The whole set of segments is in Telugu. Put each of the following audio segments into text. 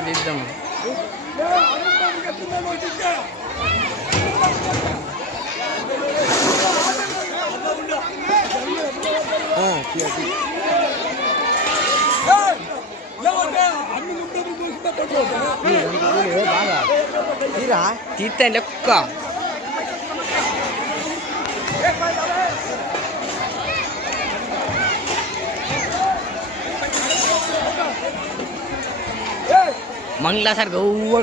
తీద్దాము. తీస్తే లెక్క मंगला सर गौर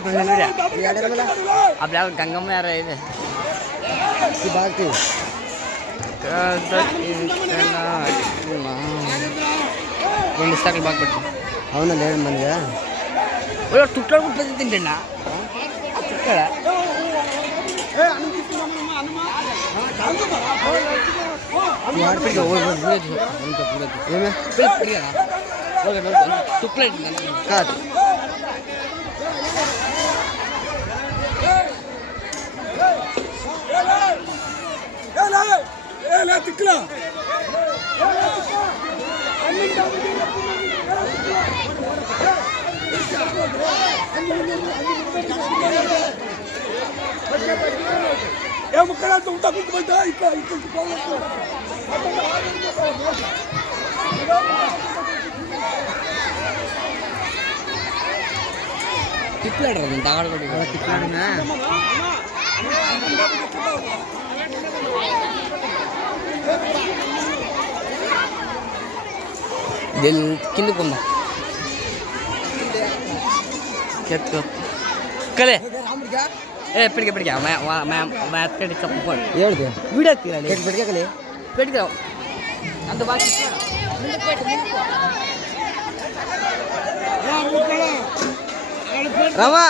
अब गंगम में आ रहे थे बाग पट्टी అవునా లేదు మనగా టుక్కడ కుట్టది తింటా టుక్కడ కాదు తిక్కలా ఏ ముక్కలంతా ఉంటా గుర్తుపడ్డా ఇట్లా తిప్పలాడు తాగడ తిప్పలాడునా కిందకుందా ಕಲೆ ಎಪ್ಪಡಿಗೆ ಮಾತ್ಕಡಿ ತಪ್ಪು ಹೇಳ್ದು ವಿಡಿಯೋ ಬೆಡ್ಕಲಿ పెట్టుకో అంత బాగా రమా